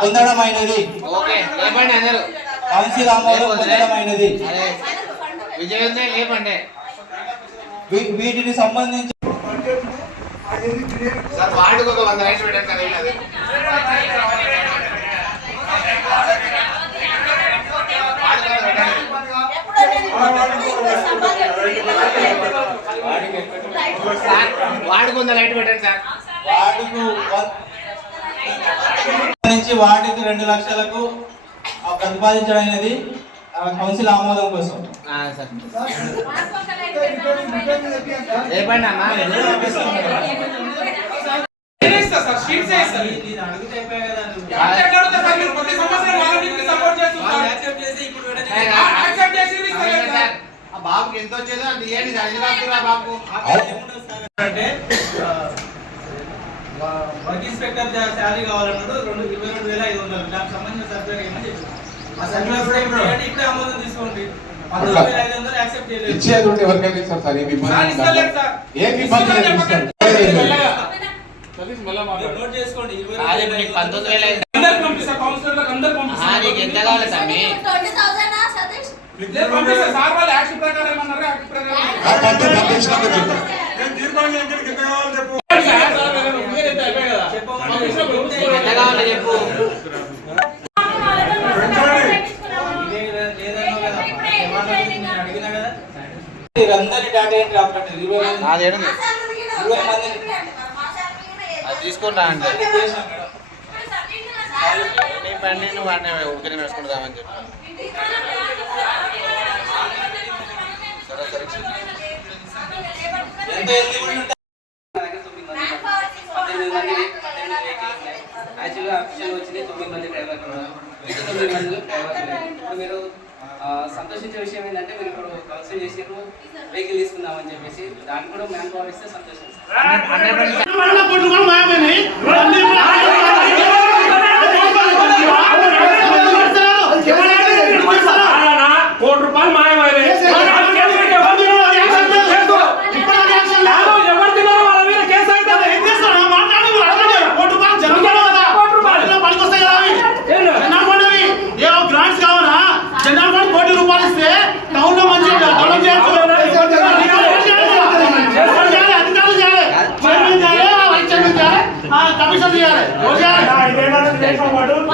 పొందడమైనది ఆమోదం పొందడమైనది వీటిని సంబంధించి సార్ వార్డుకు ఒక వంద రైట్స్ పెట్టండి సార్ ఏం కాదు. వార్డుకు వంద పెట్టండి. సార్ వార్డుకు వంద లైట్ పెట్టండి సార్. వార్డుకు వ- నుంచి వార్డుకు రెండు లక్షలకు ఆ, ప్రతిపాదించడమైనది ఆ, కౌన్సిల్ ఆమోదం కోసం. బాబుకి ఎంత వచ్చేదో ఆపుతుర్రు ఆ బాబుకు అంటే వర్క్ ఇన్స్పెక్టర్ శాలరీ కావాలన్నాడు. ఇచ్చేది ఉంటే ఎవరికైనా ఇస్తారు సార్ ఏమి ఇబ్బంది సార్ లేదు. ఇస్తలేదు సార్ ఏం ఇబ్బంది ఇస్తలేదు ఇస్తారు. సతీష్ ఇరవై మంది. అంటే. నీ బండి నువ్వు ఊరికే వేసుకుంటామని సరే సరే. యాక్చువల్గా అఫీషియల్ వచ్చింది తొమ్మిది మంది డ్రైవర్లు. తొమ్మిది మంది డ్రైవర్లు. మీరు సంతోషించే విషయం ఏంటంటే మీరు ఇప్పుడు కౌన్సిల్ చేసారు వెహికల్ తీసుకుందామని చెప్పేసి. దానికి కూడా మ్యాన్ పవర్ ఇస్తే సంతోషం సార్. हाँ तभी समझ आ रहा है। हो जाए हाँ। इधर ना देखो मॉडल